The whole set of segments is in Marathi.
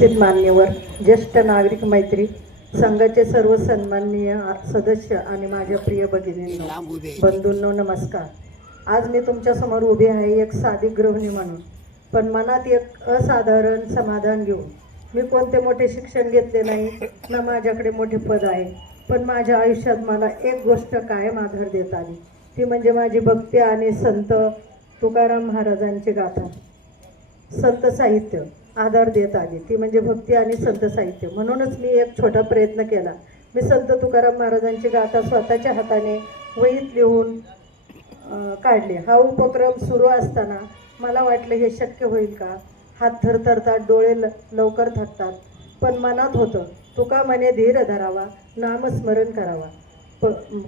मान्यवर, ज्येष्ठ नागरिक मैत्री संघाचे सर्व सन्माननीय सदस्य आणि माझ्या प्रिय भगिनींनो, बंधूंनो नमस्कार. आज मी तुमच्या समोर उभी आहे एक साधी गृहिणी म्हणून, पण मनात एक असाधारण समाधान घेऊन. मी कोणते मोठे शिक्षण घेतले नाही ना माझ्याकडे मोठे पद आहे, पण माझ्या आयुष्यात मला एक गोष्ट कायम आधार देत आली, ती म्हणजे माझी भक्ती आणि संत तुकाराम महाराजांची गाथा. संत साहित्य आधार देत आली, ती म्हणजे भक्ती आणि संत साहित्य. म्हणूनच मी एक छोटा प्रयत्न केला. मी संत तुकाराम महाराजांची गाथा स्वतःच्या हाताने वहीत लिहून काढली. हा उपक्रम सुरू असताना मला वाटलं हे शक्य होईल का. हात थरथरतात, डोळे लवकर थकतात, पण मनात होतं तुका म्हणे धीर धरावा, नामस्मरण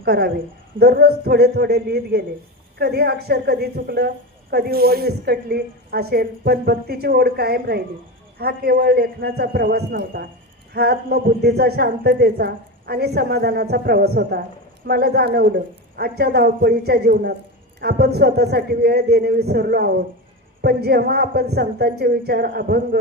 करावे. दररोज थोडे थोडे लिहित गेले. कधी अक्षर कधी चुकलं, कधी ओळ विस्कटली असेल, पण भक्तीची ओढ कायम राहिली. हा केवळ लेखनाचा प्रवास नव्हता, हा आत्मबुद्धीचा, शांततेचा आणि समाधानाचा प्रवास होता. मला जाणवलं आजच्या धावपळीच्या जीवनात आपण स्वतःसाठी वेळ देणे विसरलो आहोत, पण जेव्हा आपण संतांचे विचार, अभंग,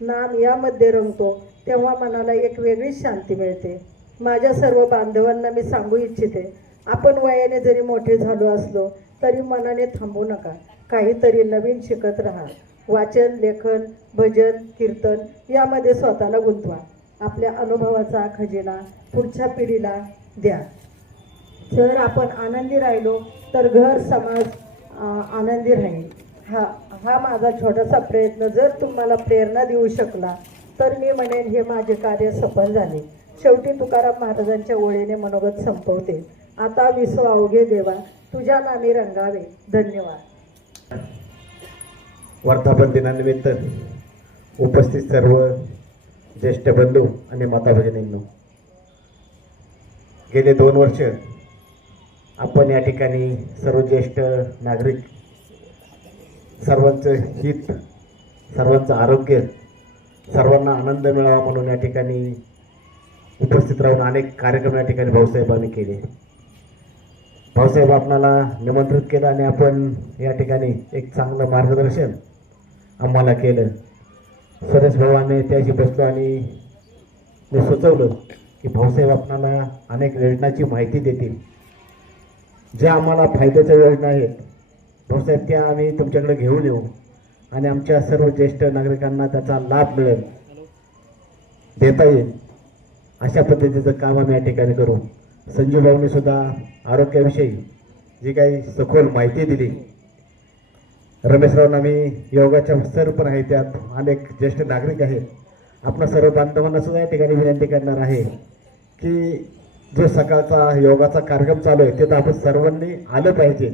नाम यामध्ये रंगतो तेव्हा मनाला एक वेगळीच शांती मिळते. माझ्या सर्व बांधवांना मी सांगू इच्छिते, आपण वयाने जरी मोठे झालो असलो तरी मनाने थांबू नका. काहीतरी नवीन शिकत राहा. वाचन, लेखन, भजन, कीर्तन यामध्ये स्वतःला गुंतवा. आपल्या अनुभवाचा खजिना पुढच्या पिढीला द्या. जर आपण आनंदी राहिलो तर घर, समाज आनंदी राहील. हा माझा छोटासा प्रयत्न जर तुम्हाला प्रेरणा देऊ शकला तर मी म्हणेन हे माझे कार्य सफल झाले. शेवटी तुकाराम महाराजांच्या ओळीने मनोगत संपवते. आता विसो अवघे देवा, तुझ्या नामी रंगावे. धन्यवाद. वर्धापन दिनानिमित्त उपस्थित सर्व ज्येष्ठ बंधू आणि माता भगिनींनो, गेले 2 वर्ष आपण या ठिकाणी सर्व ज्येष्ठ नागरिक, सर्वांचं हित, सर्वांचं आरोग्य, सर्वांना आनंद मिळावा म्हणून या ठिकाणी उपस्थित राहून अनेक कार्यक्रम या ठिकाणी भाऊसाहेबांनी केले. भाऊसाहेब आपणाला निमंत्रित केलं आणि आपण या ठिकाणी एक चांगलं मार्गदर्शन आम्हाला केलं. सुरेश भावाने त्याशी बसलो आणि मी सुचवलं की भाऊसाहेब आपणाला अनेक योजनांची माहिती देतील, ज्या आम्हाला फायद्याच्या योजना आहेत भाऊसाहेब, त्या आम्ही तुमच्याकडे घेऊन येऊ आणि आमच्या सर्व ज्येष्ठ नागरिकांना त्याचा लाभ मिळेल, देता येईल अशा पद्धतीचं काम आम्ही या ठिकाणी करू. संजू भाऊने सुद्धा आरोग्याविषयी जी काही सखोल माहिती दिली. रमेशरावना मी योगाच्या सर पण आहे, त्यात अनेक ज्येष्ठ नागरिक आहेत. आपणा सर्व बांधवांना सुद्धा या ठिकाणी विनंती करणार आहे की जो सकाळचा योगाचा कार्यक्रम चालू आहे ते तर आपण सर्वांनी आलं पाहिजे.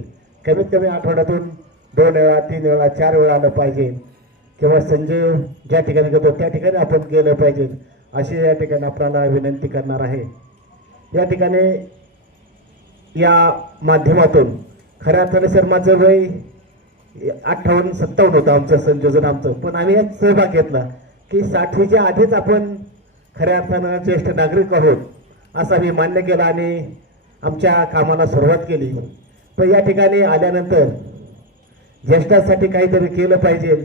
कमीत कमी आठवड्यातून 2 वेळा, 3 वेळा, 4 वेळा आलं पाहिजे, किंवा संजय ज्या ठिकाणी करतो त्या ठिकाणी आपण गेलं पाहिजे, अशी या ठिकाणी आपल्याला विनंती करणार आहे. या ठिकाणी या माध्यमातून खऱ्या अर्थाने सर माझं वय 58-57 होतं आमचं संयोजन आमचं, पण आम्ही यात सहभाग घेतला की 60च्या आधीच आपण खऱ्या अर्थानं ज्येष्ठ नागरिक आहोत असं आम्ही मान्य केलं आणि आमच्या कामाला सुरुवात केली. पण या ठिकाणी आल्यानंतर ज्येष्ठांसाठी काहीतरी केलं पाहिजे.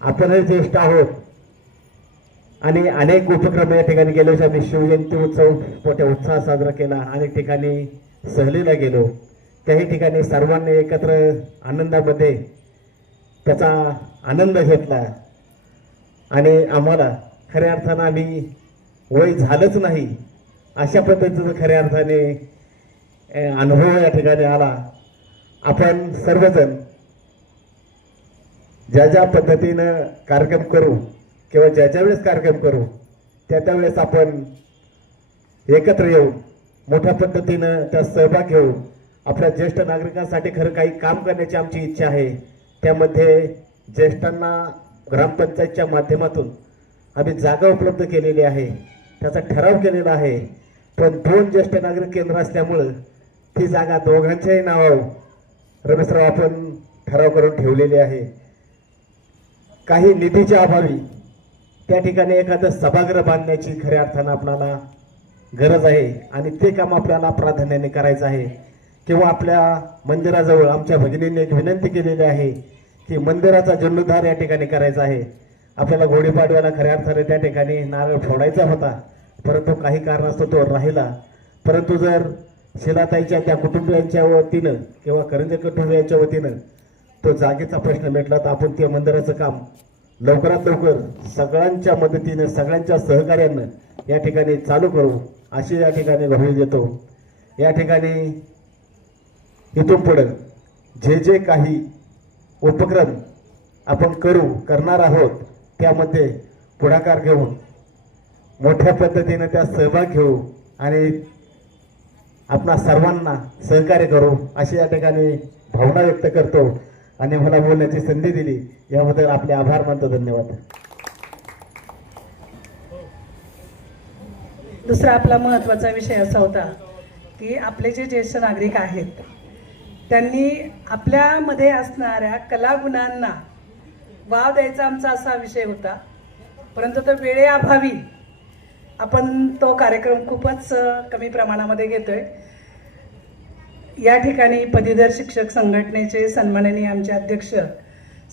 आपणही ज्येष्ठ आहोत आणि अनेक उपक्रम या ठिकाणी गेलो. आम्ही शिवजयंती उत्सव मोठ्या उत्साहात साजरा केला. अनेक ठिकाणी सहलीला गेलो. त्याही ठिकाणी सर्वांनी एकत्र आनंदामध्ये त्याचा आनंद घेतला आणि आम्हाला खऱ्या अर्थानं आम्ही वय झालंच नाही अशा पद्धतीचं खऱ्या अर्थाने अनुभव या ठिकाणी आला. आपण सर्वजण ज्या ज्या पद्धतीनं कार्यक्रम करू किंवा ज्या वेळेस कार्यक्रम करू त्या वेळेस आपण एकत्र येऊन मोठ्या पद्धतीनं त्यात सहभाग घेऊ. आपल्या ज्येष्ठ नागरिकांसाठी खरं काही काम करण्याची आमची इच्छा आहे. त्यामध्ये ज्येष्ठांना ग्रामपंचायतच्या माध्यमातून आम्ही जागा उपलब्ध केलेली आहे, त्याचा ठराव केलेला आहे. पण 2 ज्येष्ठ नागरिक केंद्र असल्यामुळं ती जागा दोघांच्याही नावावर रमेशराव आपण ठराव करून ठेवलेली आहे. काही निधीच्या अभावी त्या ठिकाणी एखादं सभागृह बांधण्याची खऱ्या अर्थानं आपल्याला गरज आहे आणि ते काम आपल्याला प्राधान्याने करायचं आहे. किंवा आपल्या मंदिराजवळ आमच्या भगिनींनी एक विनंती केलेली आहे की मंदिराचा जीर्णोद्धार या ठिकाणी करायचा आहे. आपल्याला गुढीपाडव्याला खऱ्या अर्थाने त्या ठिकाणी नारळ फोडायचा होता, परंतु काही कारणास्तव तो राहिला. परंतु जर शिलाताईच्या त्या कुटुंबियांच्या वतीनं किंवा करंजे कुटुंबियांच्या वतीनं तो जागेचा प्रश्न मिटला, तर आपण त्या मंदिराचं काम लवकरात लवकर सगळ्यांच्या मदतीने सगळ्यांच्या सहकार्यानं या ठिकाणी चालू करू अशी या ठिकाणी ग्वाही देतो. या ठिकाणी इथून पुढे जे काही उपक्रम आपण करणार आहोत त्यामध्ये पुढाकार घेऊन मोठ्या पद्धतीने त्या सहभाग घेऊ आणि आपणा सर्वांना सहकार्य करू अशी या ठिकाणी भावना व्यक्त करतो आणि मला बोलण्याची संधी दिली याबद्दल आपले आभार मानतो. धन्यवाद. दुसरा आपला महत्त्वाचा विषय असा होता की आपले जे ज्येष्ठ नागरिक आहेत त्यांनी आपल्यामध्ये असणाऱ्या कलागुणांना वाव द्यायचा आमचा असा विषय होता, परंतु तो वेळेअभावी आपण तो कार्यक्रम खूपच कमी प्रमाणामध्ये घेतोय. या ठिकाणी पदवीधर शिक्षक संघटनेचे सन्माननीय आमचे अध्यक्ष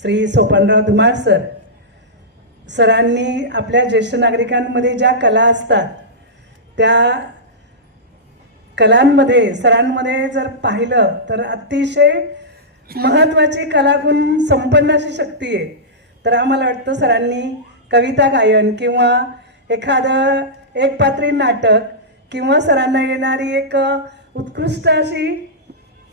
श्री सोपानराव धुमाळ सरांनी आपल्या ज्येष्ठ नागरिकांमध्ये ज्या कला असतात त्या कलांमध्ये सरांमध्ये जर पाहिलं तर अतिशय महत्त्वाची कलागुण संपन्न अशी शक्ती आहे. तर आम्हाला वाटतं सरांनी कविता गायन किंवा एखादं एकपात्री नाटक किंवा सरांना येणारी एक उत्कृष्ट अशी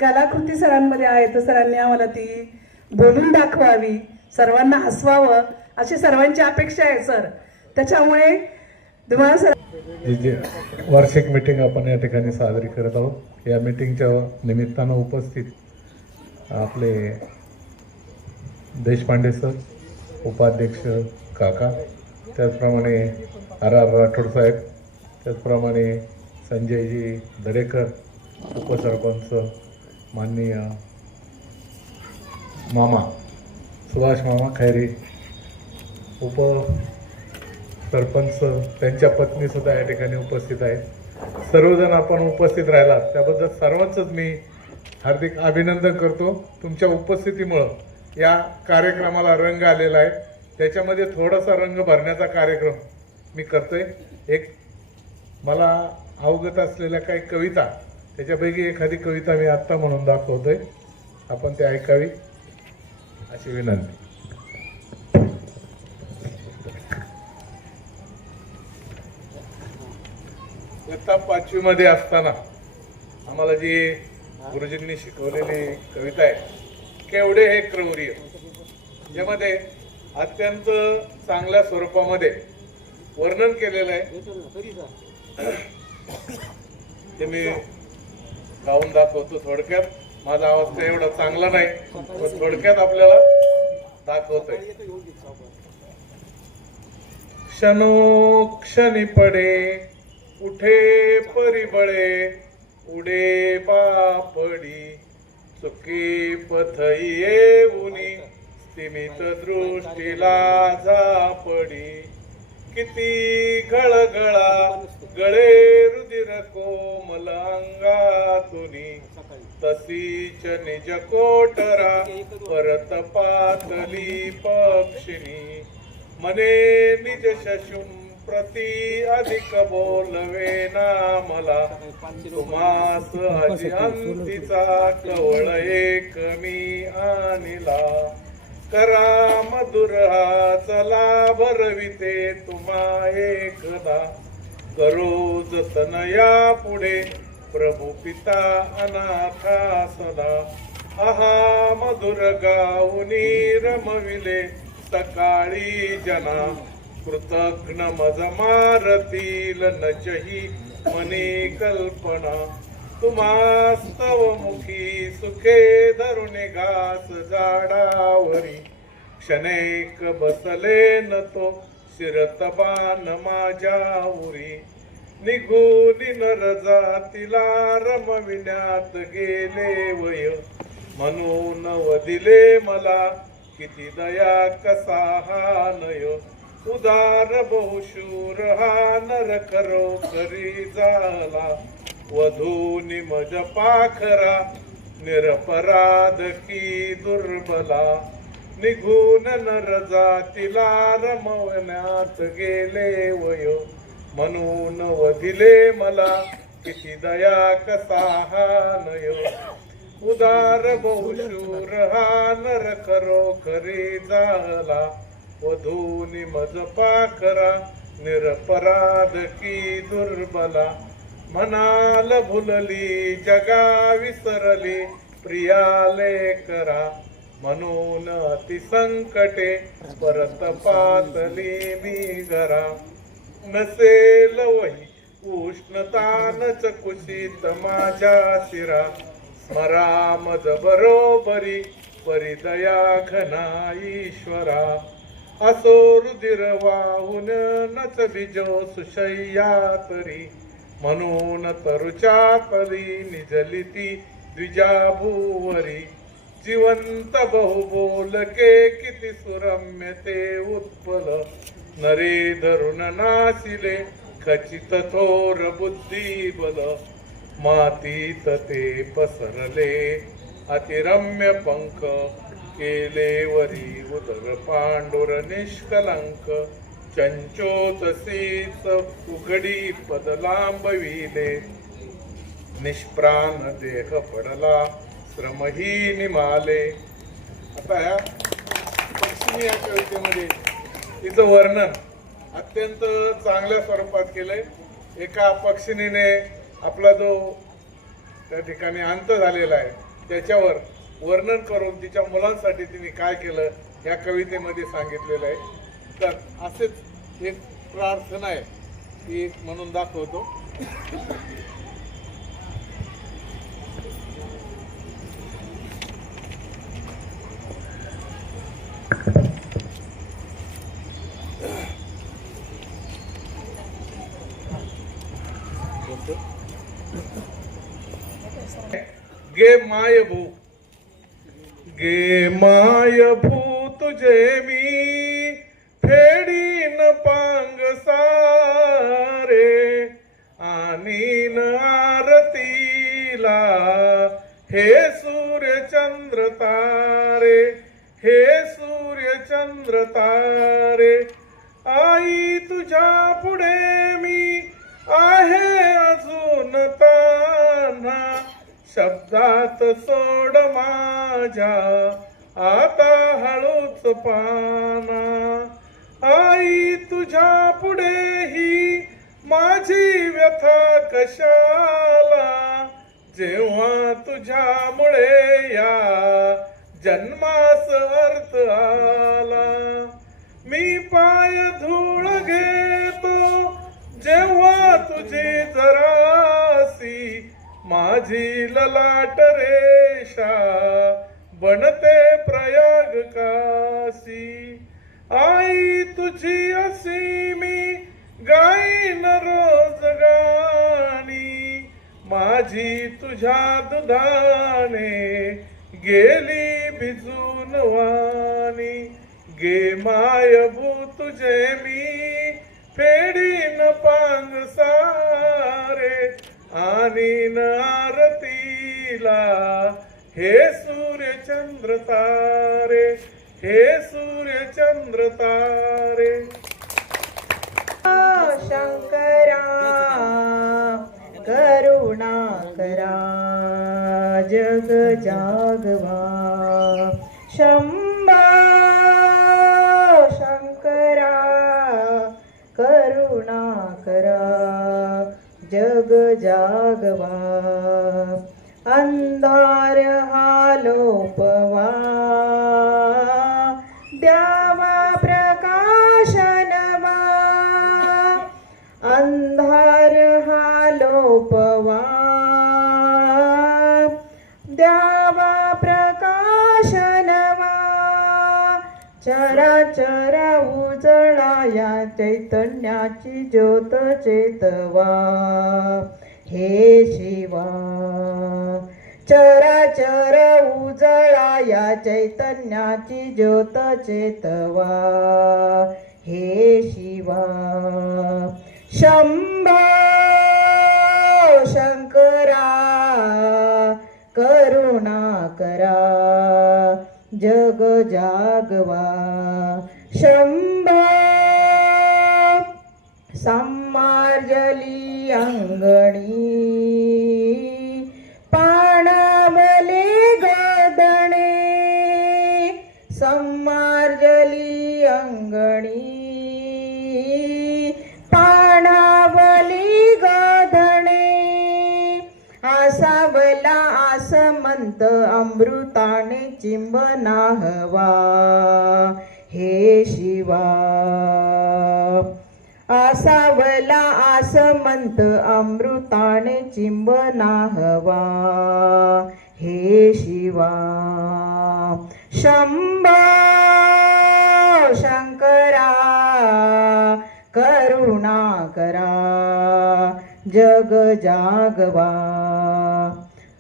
कलाकृती सरांमध्ये आहे, तर सरांनी आम्हाला ती बोलून दाखवावी, सर्वांना हसवावं अशी सर्वांची अपेक्षा आहे सर. त्याच्यामुळे धुमाळ सर जी वार्षिक मीटिंग आपण या ठिकाणी साजरी करत आहोत. या मीटिंगच्या निमित्तानं उपस्थित आपले देशपांडे सर, उपाध्यक्ष काका, त्याचप्रमाणे आर राठोड साहेब, त्याचप्रमाणे संजयजी दरेकर, उपसरपंच माननीय मामा सुभाष मामा खैरे, सरपंच त्यांच्या पत्नीसुद्धा या ठिकाणी उपस्थित आहेत. सर्वजण आपण उपस्थित राहिलात त्याबद्दल सर्वांचंच मी हार्दिक अभिनंदन करतो. तुमच्या उपस्थितीमुळं या कार्यक्रमाला रंग आलेला आहे. त्याच्यामध्ये थोडासा रंग भरण्याचा कार्यक्रम मी करतोय. एक मला अवगत असलेल्या काही कविता, त्याच्यापैकी एखादी कविता मी आत्ता म्हणून दाखवतोय, आपण ते ऐकावी अशी विनंती. इयत्ता 5वी मध्ये असताना आम्हाला जी गुरुजींनी शिकवलेली कविता आहे, केवढे हे क्रौर्य, ज्यामध्ये अत्यंत चांगल्या स्वरूपामध्ये वर्णन केलेलं आहे. ते मी गाऊन दाखवतो थोडक्यात. माझा आवाज काही एवढा चांगला नाही, पण थोडक्यात आपल्याला दाखवतोय. क्षणोक्षणी पडे उठे परिबळे, उडे पापडी चुकी पथई येऊनी, स्तिमित दृष्टीला झापडी. किती घळघळा गळे रुधिर कोमल अंगातुनी, तसीच निज कोटरा परत पातली पक्षिणी. मने निज शशुं प्रति अधिक बोलवे ना मला, तुम्हास अजी अंतीचा कवळ एक मी आणला. करा मधुर हा चला भरविते तुम्हा एकदा, करो जतन या पुढे प्रभू पिता अनाथा सदा. आहा मधुर गाऊनी रमविले सकाळी जना, कृतघ्न मज मारतील नचही मनी कल्पना. तुम्हास्तव मुखी सुखे धरुणे घास झाडावरी, क्षणेक बसले न तो शिरतबान माझ्या उरी. निघून नर जातीला रमविण्यात गेले वय, म्हणून वदिले मला किती दया कसा हा नय. उदार बहुशूर हा नर करो करी झाला, वधूनी मज पाखरा निरपराध की दुर्बला. निघून नर जातीला रमवण्यात गेले वय म्हणून वधिले मला किती दया कसा हा नय उदार बहुशूर हा नर खरो खरी जाहला वधूनी मज पाखरा निरपराध की दुर्बला मनाल भुलली जगा विसरली प्रियाले करा म्हणून अतिसंकटे परत पातली मी घरा नसेल वही उष्णतानच कुशीत माझ्या शिरा स्मरा मज बरोबरी परिदया घना ईश्वरा असो रुधिर वाहून नच बिजो सुशय्या तरी म्हणून तरुच्या तरी निजली ती द्विजाभूवरी जिवंत बहुबोलके किती सुरम्य ते उत्पल नरे धरुण नाशिले खचित थोर बुद्धी बल मातीत ते पसरले अतिरम्य पंख केले वरी उदर पांडुर निष्कलंक चंचोतसीच उघडी पद लांबविले निष्प्राण देह पडला श्रमही निमाले. आता ह्या पक्षिणी या कवितेमध्ये तिचं वर्णन अत्यंत चांगल्या स्वरूपात केलंय. एका पक्षिणीने आपला जो त्या ठिकाणी अंत झालेला आहे त्याच्यावर वर्णन करून तिच्या मुलांसाठी तिने काय केलं या कवितेमध्ये सांगितलेलं आहे. तर असेच एक प्रार्थना आहे ती म्हणून दाखवतो. गे माय भू गे माय भू तुझे मी फेडीन पांग सारे आणीन आरतीला हे सूर्य चंद्र तारे हे सूर्य चंद्र तारे आई तुझ्या पुढे मी आहे अजून तान्हा शब्दात सोड माझ्या आता हळूच पाना आई तुझ्या पुढे ही माझी व्यथा कशाला जेव्हा तुझ्यामुळे या जन्मास अर्थ आला मी पाय धूळ घेतो जेव्हा तुझी जरासी माझी ललाट रेषा बनते प्रयाग काशी आई तुझी असी मी गाईन रोज गाणी माझी तुझ्या दुधाने गेली भिजून वाणी गे माय भू तुझे मी फेडीन पांग सारे आणीन आरतीला हे सूर्य चंद्र तारे हे सूर्य चंद्र तारे. शंकरा करुणा करा जग जागवा शंभा शंकरा करुणा करा जग जागवा अंधार हालोपवा द्यावा प्रकाशनवा अंधार हालोपवा द्यावा प्रकाशनवा चराचर उजळाया चैतन्याची ज्योत चेतवा हे शिवा चराचर उजळाया चैतन्याची ज्योत चेतवा हे शिवा शंभो शंकरा करुणा करा जग जागवा शंभो सम्मार्जली अंगणी पाणावले गदणे सम्मार्जली अंगणी पाणावली गदणे आसावला आसमंत अमृताने चिंबना हवा हे शिवा आसावला आसमंत अमृताने चिंबना हवा हे शिवा शंभो शंकरा करुणा करा जग जागवा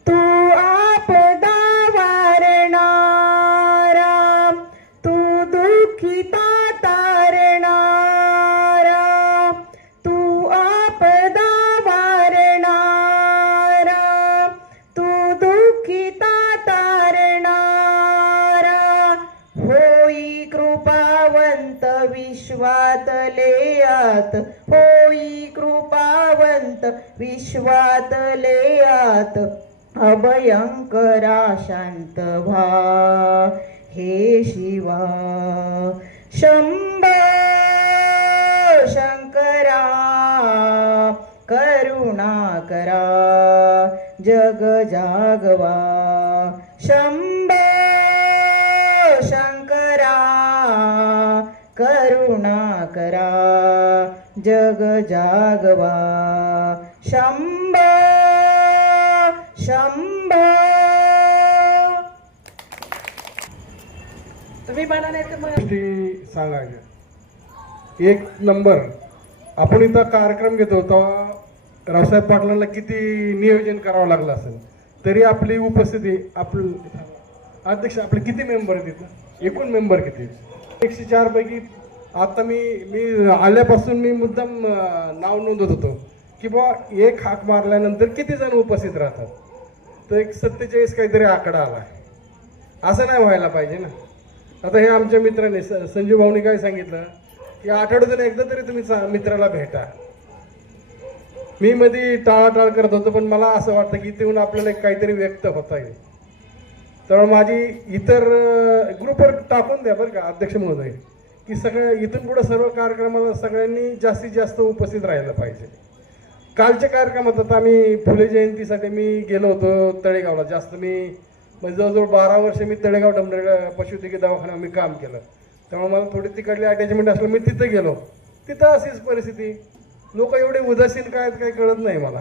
तू आपदा वारणारा तू दुःखिता तारणारा तू आपदा वारणारा तू दुःखिता तारणारा होई कृपावंत विश्वातले आत होई कृपावंत विश्वातले आत अभयंकरा शांत व्हा हे शिवा शंभो शंकरा करुणा करा जग जागवा शंभो शंकरा करुणा करा जग जागवा शंभो शंभो तुम्ही म्हणाले तर मग गोष्टी सांगायच्या. एक नंबर आपण इथं कार्यक्रम घेतो होतो, रावसाहेब पाटलांना किती नियोजन करावं लागलं असेल तरी आपली उपस्थिती अध्यक्ष आपले किती मेंबर आहेत तिथं, एकूण मेंबर किती 104 पैकी. आता मी आल्यापासून मी मुद्दाम नाव नोंदवत होतो की बा एक हाक मारल्यानंतर किती जण उपस्थित राहतात, तर एक 47 काहीतरी आकडा आला. असं नाही व्हायला पाहिजे ना. आता हे आमच्या मित्राने संजू भाऊनी काय सांगितलं की आठवड्यातून एकदा तरी तुम्ही मित्राला भेटा. मी मध्ये टाळाटाळ करत होतो, पण मला असं वाटतं की इथे येऊन आपल्याला काहीतरी व्यक्त होता येईल. तर माझी इतर ग्रुपवर टाकून द्या बरं का अध्यक्ष महोदय, की सगळं इथून पुढे सर्व कार्यक्रमाला सगळ्यांनी जास्तीत जास्त उपस्थित राहायला पाहिजे. कालच्या कार्यक्रमात आता आम्ही फुले जयंतीसाठी मी गेलो होतो तळेगावला. जास्त मी म्हणजे जवळजवळ 12 वर्ष मी तळेगाव डमरेला पशुवैद्यकीय दवाखान्यात मी काम केलं, त्यामुळे मला थोडी तिकडली अटॅचमेंट असलं. मी तिथं गेलो, तिथं अशीच परिस्थिती, लोक एवढे उदासीन काय काही कळत नाही मला.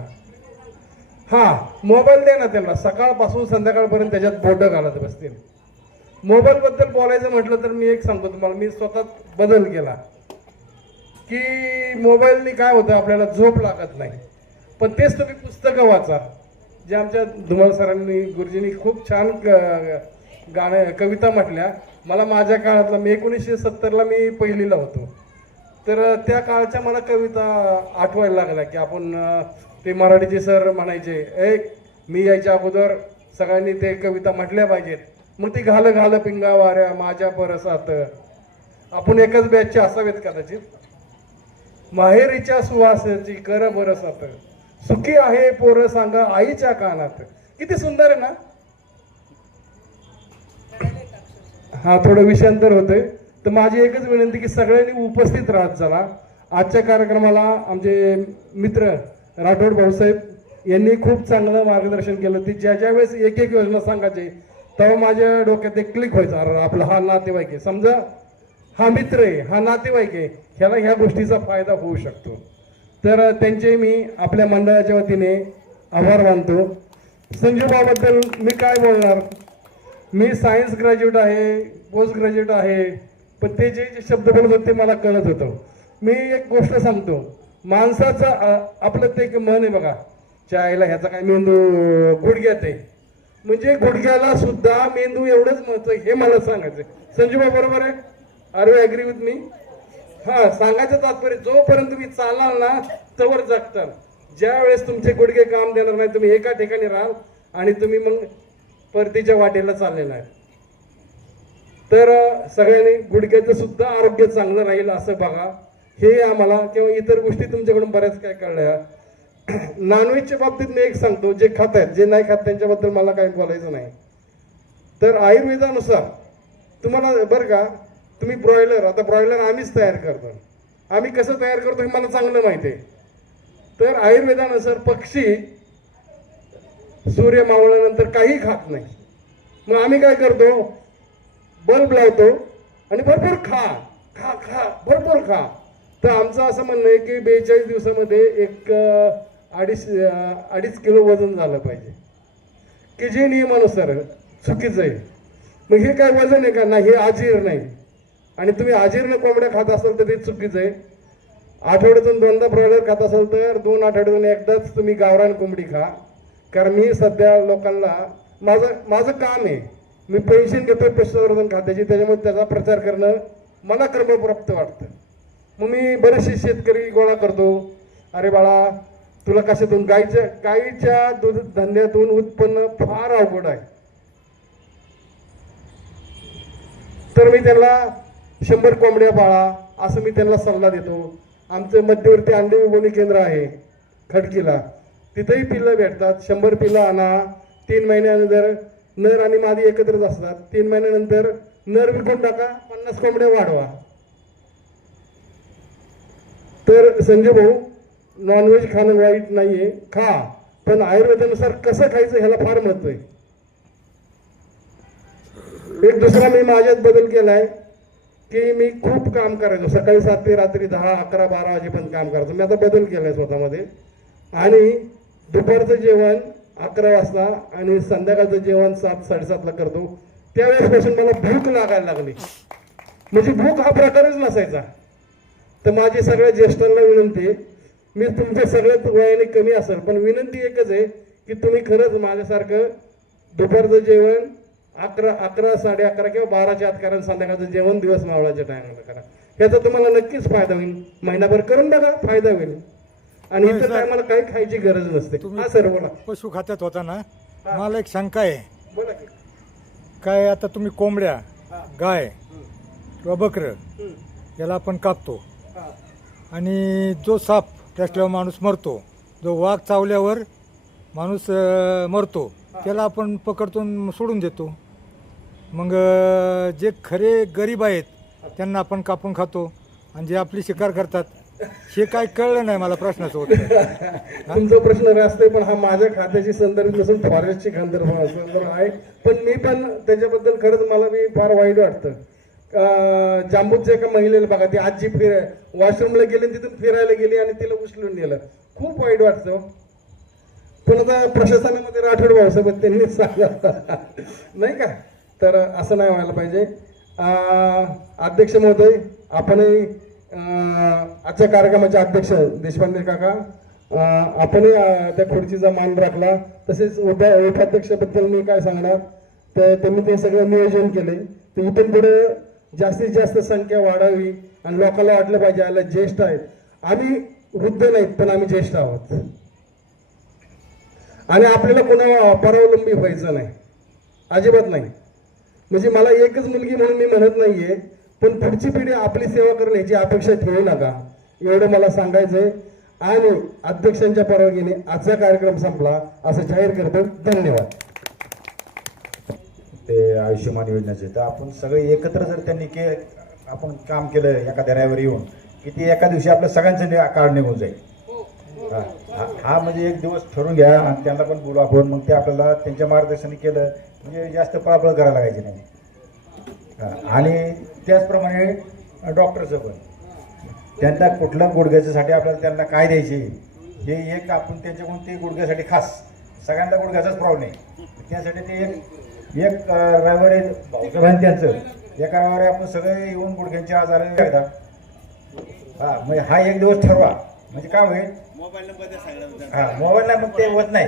हां, मोबाईल द्या ना त्यांना, सकाळपासून संध्याकाळपर्यंत त्याच्यात बोटं घालत बसतील. मोबाईलबद्दल बोलायचं म्हटलं तर मी एक सांगतो तुम्हाला, मी स्वतः बदल केला की मोबाईलनी काय होतं आपल्याला झोप लागत नाही. पण तेच तुम्ही पुस्तकं वाचा, जे आमच्या धुमाळ सरांनी गुरुजींनी खूप छान कविता म्हटल्या. मला माझ्या काळातला, मी 1970ला मी पहिलीला होतो, तर त्या काळच्या मला कविता आठवायला लागल्या की आपण ते मराठीचे सर म्हणायचे, मी यायच्या अगोदर सगळ्यांनी ते कविता म्हटल्या पाहिजेत. मग ती घाल घाल पिंगा वाऱ्या माझ्या परसात. आपण एकाच बॅचचे असावेत कदाचित. माहेरीच्या सुवासाची कर बरसात, सुखी आहे पोर सांगा आईच्या कानात. किती सुंदर आहे ना. हा, थोडं विषयांतर होतंय, तर माझी एकच विनंती की सगळ्यांनी उपस्थित राहत चला. आजच्या कार्यक्रमाला आमचे मित्र राठोड भाऊसाहेब यांनी खूप चांगलं मार्गदर्शन केलं. ती ज्या ज्या वेळेस एक एक योजना सांगायची तेव्हा माझ्या डोक्यात एक क्लिक व्हायचं, अरे आपला हा नातेवाईक आहे, समजा हा मित्र आहे, हा नातेवाईक आहे, ह्याला ह्या गोष्टीचा फायदा होऊ शकतो. तर त्यांचे मी आपल्या मंडळाच्या वतीने आभार मानतो. संजूबाबद्दल मी काय बोलणार, मी सायन्स ग्रॅज्युएट आहे, पोस्ट ग्रॅज्युएट आहे, पण ते जे शब्द बोलत होते ते मला कळत होतं. मी एक गोष्ट सांगतो, माणसाचा आपलं ते एक मन आहे बघा, चायला ह्याचा काय मेंदू गुडघ्यात आहे, म्हणजे गुडघ्याला सुद्धा मेंदू एवढंच महत्व हे मला सांगायचं. संजूबा बरोबर आहे? Are you agree with me? हा, सांगायचं तात्पर्य जोपर्यंत तुम्ही चालाल ना तोवर जगताल. ज्या वेळेस तुमचे गुडघे काम देणार नाही, तुम्ही एका ठिकाणी राहाल आणि तुम्ही मग परतीच्या वाटेला चाललेला आहे. तर सगळ्यांनी गुडघ्याचं सुद्धा आरोग्य चांगलं राहील असं बघा. हे आम्हाला किंवा इतर गोष्टी तुमच्याकडून बऱ्याच काय कळल्या. नॉनव्हेजच्या बाबतीत मी एक सांगतो, जे खात आहेत जे नाही खात त्यांच्याबद्दल मला काही बोलायचं नाही. तर आयुर्वेदानुसार तुम्हाला बरं का, तुम्ही ब्रॉयलर, आता ब्रॉयलर आम्हीच तयार करतो. आम्ही कसं तयार करतो हे मला चांगलं माहिती आहे. तर आयुर्वेदानुसार पक्षी सूर्य मावळल्यानंतर काही खात नाही. मग आम्ही काय करतो, बल्ब लावतो आणि भरपूर खा खा खा भरपूर खा. तर आमचं असं म्हणणं आहे की 42 दिवसामध्ये एक अडीच किलो वजन झालं पाहिजे, की जे नियमानुसार चुकीचं आहे. मग हे काय वजन आहे का? नाही, हे अजीर्ण नाही. आणि तुम्ही अजीर्ण कोंबड्या खात असाल तर ते चुकीचं आहे. आठवड्यातून 2दा ब्रॉयलर खात असाल तर 2 आठवड्यातून एकदाच तुम्ही गावरान कोंबडी खा. कारण मी सध्या लोकांना माझं काम आहे, मी पेन्शन घेतो पशुसंवर्धन खात्याची, त्याच्यामुळे त्याचा प्रचार करणं मला कर्मप्राप्त वाटतं. मग मी बरेचसे शेतकरी गोळा करतो. अरे बाळा, तुला कशातून गाईच्या दूध धंद्यातून उत्पन्न फार अवघड आहे. तर मी त्यांना 100 कोंबड्या पाळा असं मी त्यांना सल्ला देतो. आमचं मध्यवर्ती अंडे उगवणी केंद्र आहे खडकीला, तिथेही पिल्लं भेटतात. 100 पिल्लं आणा. 3 महिन्यानंतर नर आणि मादी एकत्रच असतात. 3 महिन्यानंतर नर विकून टाका, 50 कोंबड्या वाढवा. तर संजय भाऊ, नॉनव्हेज खाणं वाईट नाहीये, खा, पण आयुर्वेदानुसार कसं खायचं ह्याला फार महत्व आहे. एक दुसरा मी माझ्यात बदल केलाय की मी खूप काम करायचो. सकाळी 7 ते रात्री 10, 11, 12 वाजेपर्यंत काम करायचो. मी आता बदल केलाय स्वतःमध्ये. आणि दुपारचं जेवण 11 वाजता आणि संध्याकाळचं जेवण 7, 7:30ला करतो. त्यावेळेसपासून मला भूक लागायला लागली. म्हणजे भूक हा प्रकारच नसायचा. तर माझी सगळ्या ज्येष्ठांना विनंती आहे, मी तुमच्या सगळ्यात वयाने कमी असेल पण विनंती एकच आहे की तुम्ही खरंच माझ्यासारखं दुपारचं जेवण 11, 11:30 किंवा 12च्या आत करा. संध्याकाळचं जेवण दिवस मावळाच्या टायमाला करा. ह्याचा तुम्हाला नक्कीच फायदा होईल. महिनाभर करून बघा, फायदा होईल. आणि इतर टायमाला काही खायची गरज नसते. हा सर बोला. पशु खात्यात होता ना, मला एक शंका आहे. बोला की. काय आता तुम्ही कोंबड्या, गाय किंवा बकरं याला आपण कापतो आणि जो साप त्याच्यावर माणूस मरतो, जो वाघ चावल्यावर माणूस मरतो, त्याला आपण पकडतून सोडून देतो. मग जे खरे गरीब आहेत त्यांना आपण कापून खातो आणि जे आपली शिकार करतात हे काय कळलं नाही मला. प्रश्नाचं होतं तुमचा प्रश्न रास्त आहे, पण हा माझ्या खात्याची संदर्भ नसून फॉरेस्टची संदर्भ आहे. पण मी पण त्याच्याबद्दल खरंच मला बी फार वाईट वाटतं. जांबूच्या एका महिलेला बघा, ती आजी वॉशरूमला गेली, तिथून फिरायला गेली आणि तिला उचलून नेलं. खूप वाईट वाटतं. पण आता प्रशासनामध्ये राठोड भाऊसाहेब त्यांनी सांगा नाही का, तर असं नाही व्हायला पाहिजे. अध्यक्ष महोदय, आपणही आजच्या कार्यक्रमाचे अध्यक्ष देशपांडे काका, आपणही त्या खुर्चीचा मान राखला. तसेच उपाध्यक्षाबद्दल मी काय सांगणार, तर त्यांनी ते सगळं नियोजन केले. तर इथून पुढे जास्तीत जास्त संख्या वाढावी आणि लोकांना वाटलं पाहिजे आला ज्येष्ठ आहेत. आम्ही वृद्ध नाहीत पण आम्ही ज्येष्ठ आहोत आणि आपल्याला कोणा परावलंबी व्हायचं नाही, अजिबात नाही. म्हणजे मला एकच मुलगी म्हणून मी म्हणत नाहीये, पण पुढची पिढी आपली सेवा करण्याची अपेक्षा ठेवू नका, एवढं मला सांगायचंय. आणि अध्यक्षांच्या परवानगीने आजचा कार्यक्रम संपला असं जाहीर करतो. धन्यवाद. ते आयुष्यमान योजनेचे तर आपण सगळे एकत्र जर त्यांनी आपण काम केलं एखाद्या रॅवर येऊन की ती एका दिवशी आपल्या सगळ्यांचं कार्ड निघून जाईल. हा म्हणजे एक दिवस ठरवून घ्या आणि त्यांना पण बोलू आपण. मग ते आपल्याला त्यांच्या मार्गदर्शनाने केलं म्हणजे जास्त पळापळ करायला लागायची नाही. आणि त्याचप्रमाणे डॉक्टरचं पण त्यांना कुठल्या गुडघ्याच्यासाठी आपल्याला त्यांना काय द्यायचे हे एक आपण त्यांच्याकडून ते गुडघ्यासाठी खास सगळ्यांना गुडघ्याचाच प्रॉब्लेम आहे. त्यासाठी ते एक रविवारी भाऊसाहेबांनी त्यांचं एका रविवारी आपण सगळे येऊन गुडघ्यांचे आजार एकदा म्हणजे हा एक दिवस ठरवा. म्हणजे काय होईल, मोबाईल नाही मग ते होत नाही.